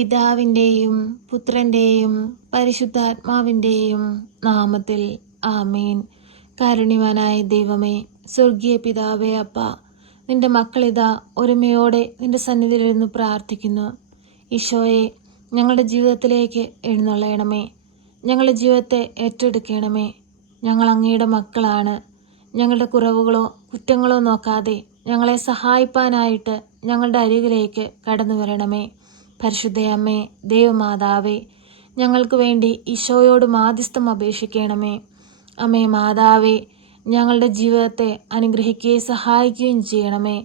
പിതാവിൻ്റെയും പുത്രൻ്റെയും പരിശുദ്ധാത്മാവിൻ്റെയും നാമത്തിൽ ആമേൻ. കാരുണ്യവാനായ ദൈവമേ, സ്വർഗീയ പിതാവേ, അപ്പ, നിന്റെ മക്കളിതാ ഒരുമയോടെ നിന്റെ സന്നിധിയിലിരുന്ന് പ്രാർത്ഥിക്കുന്നു. ഈശോയെ, ഞങ്ങളുടെ ജീവിതത്തിലേക്ക് എഴുന്നള്ളയണമേ. ഞങ്ങളുടെ ജീവിതത്തെ ഏറ്റെടുക്കണമേ. ഞങ്ങൾ അങ്ങയുടെ മക്കളാണ്. ഞങ്ങളുടെ കുറവുകളോ കുറ്റങ്ങളോ നോക്കാതെ ഞങ്ങളെ സഹായിപ്പാനായിട്ട് ഞങ്ങളുടെ അരികിലേക്ക് കടന്നു വരണമേ. പരിശുദ്ധയമ്മേ, ദൈവമാതാവേ, ഞങ്ങൾക്ക് വേണ്ടി ഈശോയോട് മാധ്യസ്ഥം അപേക്ഷിക്കണമേ. അമ്മേ മാതാവേ, ഞങ്ങളുടെ ജീവിതത്തെ അനുഗ്രഹിക്കുകയും സഹായിക്കുകയും ചെയ്യണമേ.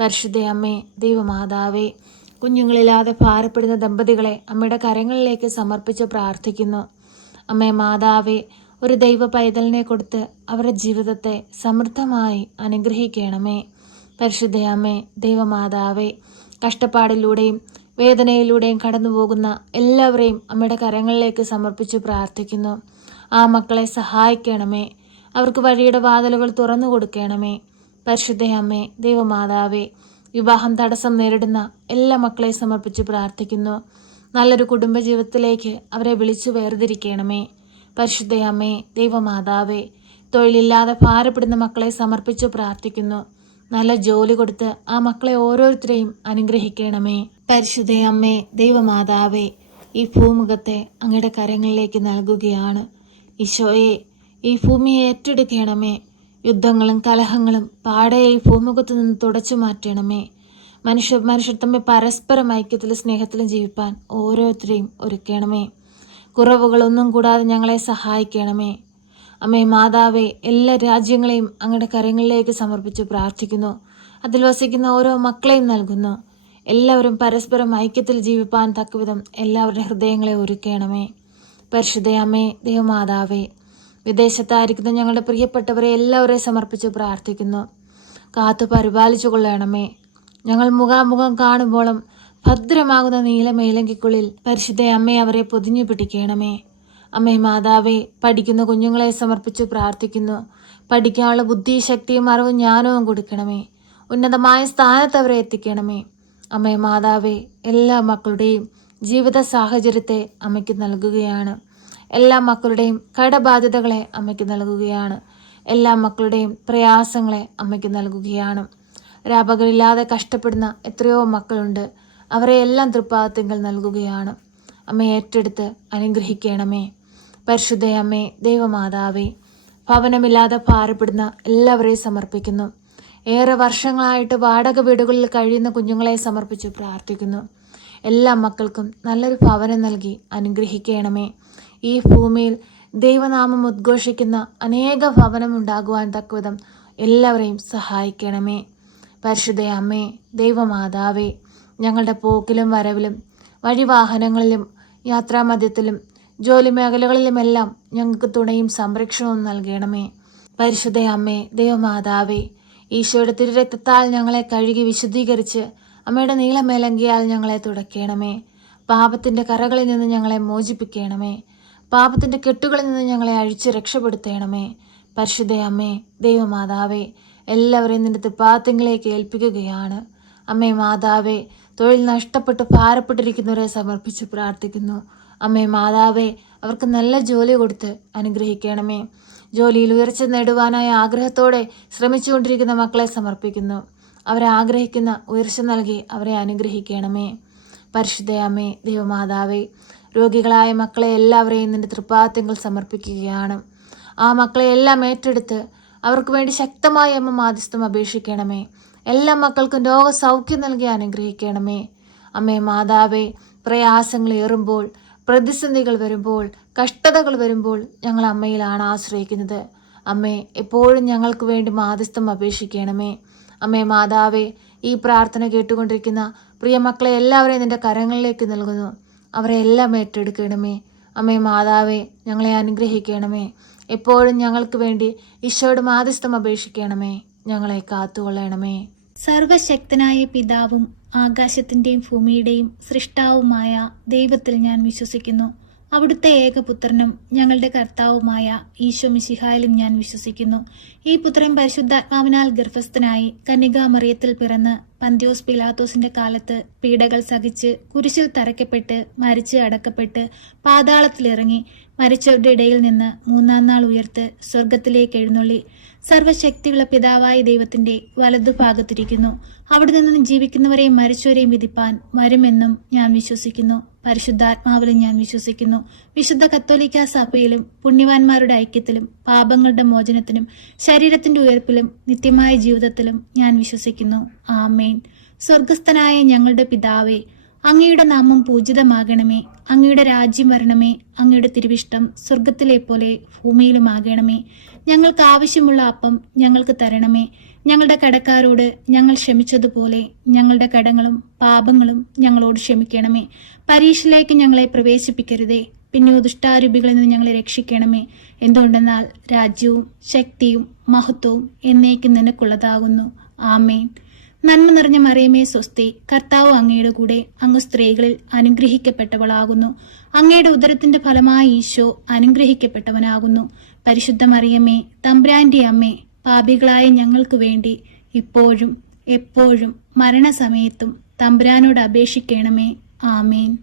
പരിശുദ്ധയമ്മേ, ദൈവമാതാവേ, കുഞ്ഞുങ്ങളില്ലാതെ ഭാരപ്പെടുന്ന ദമ്പതികളെ അമ്മയുടെ കരങ്ങളിലേക്ക് സമർപ്പിച്ച് പ്രാർത്ഥിക്കുന്നു. അമ്മേ മാതാവേ, ഒരു ദൈവ പൈതലിനെ കൊടുത്ത് അവരുടെ ജീവിതത്തെ സമൃദ്ധമായി അനുഗ്രഹിക്കണമേ. പരിശുദ്ധയമ്മേ, ദൈവമാതാവേ, കഷ്ടപ്പാടിലൂടെയും വേദനയിലൂടെയും കടന്നു പോകുന്ന എല്ലാവരെയും അമ്മയുടെ കരങ്ങളിലേക്ക് സമർപ്പിച്ച് പ്രാർത്ഥിക്കുന്നു. ആ മക്കളെ സഹായിക്കണമേ. അവർക്ക് വഴിയുടെ വാതിലുകൾ തുറന്നു കൊടുക്കണമേ. പരിശുദ്ധയമ്മേ, ദൈവമാതാവേ, വിവാഹം തടസ്സം നേരിടുന്ന എല്ലാ മക്കളെ സമർപ്പിച്ച് പ്രാർത്ഥിക്കുന്നു. നല്ലൊരു കുടുംബജീവിതത്തിലേക്ക് അവരെ വിളിച്ചു വേർതിരിക്കണമേ. പരിശുദ്ധയമ്മേ, ദൈവമാതാവേ, തൊഴിലില്ലാതെ ഭാരപ്പെടുന്ന മക്കളെ സമർപ്പിച്ചു പ്രാർത്ഥിക്കുന്നു. നല്ല ജോലി കൊടുത്ത് ആ മക്കളെ ഓരോരുത്തരെയും അനുഗ്രഹിക്കണമേ. പരിശുദ്ധയമ്മേ, ദൈവമാതാവേ, ഈ ഭൂമുഖത്തെ അങ്ങയുടെ കരങ്ങളിലേക്ക് നൽകുകയാണ്. ഈശോയെ, ഈ ഭൂമിയെ ഏറ്റെടുക്കണമേ. യുദ്ധങ്ങളും കലഹങ്ങളും പാടെ ഈ ഭൂമുഖത്ത് നിന്ന് തുടച്ചു മാറ്റണമേ. മനുഷ്യർ തമ്മിൽ പരസ്പരം ഐക്യത്തിലും സ്നേഹത്തിലും ജീവിപ്പാൻ ഓരോരുത്തരെയും ഒരുക്കണമേ. കുറവുകളൊന്നും കൂടാതെ ഞങ്ങളെ സഹായിക്കണമേ. അമ്മേ മാതാവേ, എല്ലാ രാജ്യങ്ങളെയും അങ്ങയുടെ കരങ്ങളിലേക്ക് സമർപ്പിച്ച് പ്രാർത്ഥിക്കുന്നു. അതിൽ വസിക്കുന്ന ഓരോ മക്കളെയും നൽകുന്നു. എല്ലാവരും പരസ്പരം ഐക്യത്തിൽ ജീവിപ്പാൻ തക്കവിധം എല്ലാവരുടെ ഹൃദയങ്ങളെ ഒരുക്കണമേ. പരിശുദ്ധയമ്മേ, ദൈവമാതാവേ, വിദേശത്തായിരിക്കുന്ന ഞങ്ങളുടെ പ്രിയപ്പെട്ടവരെ എല്ലാവരെയും സമർപ്പിച്ച് പ്രാർത്ഥിക്കുന്നു. കാത്തു പരിപാലിച്ചു കൊള്ളണമേ. ഞങ്ങൾ മുഖാമുഖം കാണുമ്പോഴും ഭദ്രമാകുന്ന നീലമേലങ്കിക്കുള്ളിൽ പരിശുദ്ധയമ്മേ അവരെ പൊതിഞ്ഞു പിടിക്കണമേ. അമ്മേ മാതാവേ, പഠിക്കുന്ന കുഞ്ഞുങ്ങളെ സമർപ്പിച്ച് പ്രാർത്ഥിക്കുന്നു. പഠിക്കാനുള്ള ബുദ്ധി, ശക്തിയും അറിവും ജ്ഞാനവും കൊടുക്കണമേ. ഉന്നതമായ സ്ഥാനത്ത് അവരെ എത്തിക്കണമേ. അമ്മേ മാതാവേ, എല്ലാ മക്കളുടെയും ജീവിത സാഹചര്യത്തെ അമ്മയ്ക്ക് നൽകുകയാണ്. എല്ലാ മക്കളുടെയും കടബാധ്യതകളെ അമ്മയ്ക്ക് നൽകുകയാണ്. എല്ലാ മക്കളുടെയും പ്രയാസങ്ങളെ അമ്മയ്ക്ക് നൽകുകയാണ്. രാപകലില്ലാതെ കഷ്ടപ്പെടുന്ന എത്രയോ മക്കളുണ്ട്. അവരെ എല്ലാം തൃപ്പാദത്തിങ്കൽ നൽകുകയാണ്. അമ്മ ഏറ്റെടുത്ത് അനുഗ്രഹിക്കണമേ. പരിശുദ്ധയമ്മേ, ദൈവമാതാവേ, ഭവനമില്ലാതെ ഭാരപ്പെടുന്ന എല്ലാവരെയും സമർപ്പിക്കുന്നു. ഏറെ വർഷങ്ങളായിട്ട് വാടക വീടുകളിൽ കഴിയുന്ന കുഞ്ഞുങ്ങളെ സമർപ്പിച്ച് പ്രാർത്ഥിക്കുന്നു. എല്ലാ മക്കൾക്കും നല്ലൊരു ഭവനം നൽകി അനുഗ്രഹിക്കണമേ. ഈ ഭൂമിയിൽ ദൈവനാമം ഉദ്ഘോഷിക്കുന്ന അനേക ഭവനം ഉണ്ടാകുവാൻ തക്കവിധം എല്ലാവരെയും സഹായിക്കണമേ. പരിശുദ്ധയമ്മേ, ദൈവമാതാവേ, ഞങ്ങളുടെ പോക്കിലും വരവിലും വഴിവാഹനങ്ങളിലും യാത്രാമധ്യത്തിലും ജോലി മേഖലകളിലുമെല്ലാം ഞങ്ങൾക്ക് തുണയും സംരക്ഷണവും നൽകണമേ. പരിശുദ്ധയമ്മേ, ദൈവമാതാവേ, ഈശോയുടെ തിരുരക്തത്താൽ ഞങ്ങളെ കഴുകി വിശുദ്ധീകരിച്ച് അമ്മയുടെ നീളമേലങ്കിയാൽ ഞങ്ങളെ തുടയ്ക്കണമേ. പാപത്തിൻ്റെ കറകളിൽ നിന്ന് ഞങ്ങളെ മോചിപ്പിക്കണമേ. പാപത്തിൻ്റെ കെട്ടുകളിൽ നിന്ന് ഞങ്ങളെ അഴിച്ച് രക്ഷപ്പെടുത്തണമേ. പരിശുദ്ധയമ്മേ, ദൈവമാതാവേ, എല്ലാവരെയും നിന്റെ തൃപ്പാദത്തിലേക്ക് ഏൽപ്പിക്കുകയാണ്. അമ്മേ മാതാവേ, തൊഴിൽ നഷ്ടപ്പെട്ട് ഭാരപ്പെട്ടിരിക്കുന്നവരെ സമർപ്പിച്ച് പ്രാർത്ഥിക്കുന്നു. അമ്മേ മാതാവേ, അവർക്ക് നല്ല ജോലി കൊടുത്ത് അനുഗ്രഹിക്കണമേ. ജോലിയിൽ ഉയർച്ച നേടുവാനായ ആഗ്രഹത്തോടെ ശ്രമിച്ചുകൊണ്ടിരിക്കുന്ന മക്കളെ സമർപ്പിക്കുന്നു. അവരെ ആഗ്രഹിക്കുന്ന ഉയർച്ച നൽകി അവരെ അനുഗ്രഹിക്കണമേ. പരിശുദ്ധയമ്മേ, ദൈവമാതാവേ, രോഗികളായ മക്കളെ എല്ലാവരെയും നിന്റെ തൃപ്പാദത്തിങ്കൽ സമർപ്പിക്കുകയാണ്. ആ മക്കളെ എല്ലാം ഏറ്റെടുത്ത് അവർക്ക് വേണ്ടി ശക്തമായ അമ്മ മാധ്യസ്ഥം അപേക്ഷിക്കണമേ. എല്ലാ മക്കൾക്കും രോഗസൗഖ്യം നൽകി അനുഗ്രഹിക്കണമേ. അമ്മേ മാതാവേ, പ്രയാസങ്ങൾ ഏറുമ്പോൾ, പ്രതിസന്ധികൾ വരുമ്പോൾ, കഷ്ടതകൾ വരുമ്പോൾ ഞങ്ങൾ അമ്മയിലാണ് ആശ്രയിക്കുന്നത്. അമ്മേ, എപ്പോഴും ഞങ്ങൾക്ക് വേണ്ടി മാധ്യസ്ഥം അപേക്ഷിക്കണമേ. അമ്മേ മാതാവേ, ഈ പ്രാർത്ഥന കേട്ടുകൊണ്ടിരിക്കുന്ന പ്രിയ മക്കളെ എല്ലാവരെയും നിന്റെ കരങ്ങളിലേക്ക് നൽകുന്നു. അവരെ എല്ലാം ഏറ്റെടുക്കണമേ. അമ്മേ മാതാവേ, ഞങ്ങളെ അനുഗ്രഹിക്കണമേ. എപ്പോഴും ഞങ്ങൾക്ക് വേണ്ടി ഈശോയുടെ മാധ്യസ്ഥം അപേക്ഷിക്കണമേ. ഞങ്ങളെ കാത്തുകൊള്ളണമേ. സർവശക്തനായ പിതാവും ആകാശത്തിൻ്റെയും ഭൂമിയുടെയും സൃഷ്ടാവുമായ ദൈവത്തിൽ ഞാൻ വിശ്വസിക്കുന്നു. അവിടുത്തെ ഏകപുത്രനും ഞങ്ങളുടെ കർത്താവുമായ ഈശോ മിശിഹായിലും ഞാൻ വിശ്വസിക്കുന്നു. ഈ പുത്രൻ പരിശുദ്ധാത്മാവിനാൽ ഗർഭസ്ഥനായി കന്യകാമറിയത്തിൽ പിറന്ന് പന്തിയോസ് പിലാത്തോസിന്റെ കാലത്ത് പീഡകൾ സഹിച്ച് കുരിശിൽ തറയ്ക്കപ്പെട്ട് മരിച്ച് അടക്കപ്പെട്ട് പാതാളത്തിലിറങ്ങി മരിച്ചവരുടെ ഇടയിൽ നിന്ന് മൂന്നാം നാൾ ഉയർത്ത് സ്വർഗത്തിലേക്ക് എഴുന്നള്ളി സർവശക്തിയുള്ള പിതാവായ ദൈവത്തിന്റെ വലതുഭാഗത്തിരിക്കുന്നു. അവിടെ നിന്ന് ജീവിക്കുന്നവരെയും മരിച്ചവരെയും വിധിപ്പാൻ വരുമെന്നും ഞാൻ വിശ്വസിക്കുന്നു. പരിശുദ്ധാത്മാവിലും ഞാൻ വിശ്വസിക്കുന്നു. വിശുദ്ധ കത്തോലിക്കാ സഭയിലും പുണ്യവാന്മാരുടെ ഐക്യത്തിലും പാപങ്ങളുടെ മോചനത്തിനും ശരീരത്തിന്റെ ഉയർപ്പിലും നിത്യമായ ജീവിതത്തിലും ഞാൻ വിശ്വസിക്കുന്നു. ആമേൻ. സ്വർഗസ്ഥനായ ഞങ്ങളുടെ പിതാവേ, അങ്ങയുടെ നാമം പൂജിതമാകണമേ. അങ്ങയുടെ രാജ്യം വരണമേ. അങ്ങയുടെ തിരുവിഷ്ടം സ്വർഗത്തിലെ പോലെ ഭൂമിയിലുമാകണമേ. ഞങ്ങൾക്ക് ആവശ്യമുള്ള അപ്പം ഞങ്ങൾക്ക് തരണമേ. ഞങ്ങളുടെ കടക്കാരോട് ഞങ്ങൾ ക്ഷമിച്ചതുപോലെ ഞങ്ങളുടെ കടങ്ങളും പാപങ്ങളും ഞങ്ങളോട് ക്ഷമിക്കണമേ. പരീക്ഷയിലേക്ക് ഞങ്ങളെ പ്രവേശിപ്പിക്കരുതേ, പിന്നെ ദുഷ്ടാരൂപികളിൽ നിന്ന് ഞങ്ങളെ രക്ഷിക്കണമേ. എന്തുകൊണ്ടെന്നാൽ രാജ്യവും ശക്തിയും മഹത്വവും എന്നേക്കും നിനക്കുള്ളതാകുന്നു. ആമേൻ. നന്മ നിറഞ്ഞ മറിയമേ സ്വസ്തി, കർത്താവ് അങ്ങയുടെ കൂടെ, അങ്ങ് സ്ത്രീകളിൽ അനുഗ്രഹിക്കപ്പെട്ടവളാകുന്നു. അങ്ങയുടെ ഉദരത്തിന്റെ ഫലമായ ഈശോ അനുഗ്രഹിക്കപ്പെട്ടവനാകുന്നു. പരിശുദ്ധ മറിയമേ, തമ്പുരാന്റെ അമ്മേ, പാപികളായ ഞങ്ങൾക്ക് വേണ്ടി ഇപ്പോഴും എപ്പോഴും മരണസമയത്തും തമ്പുരാനോട് അപേക്ഷിക്കണമേ. ആമേൻ.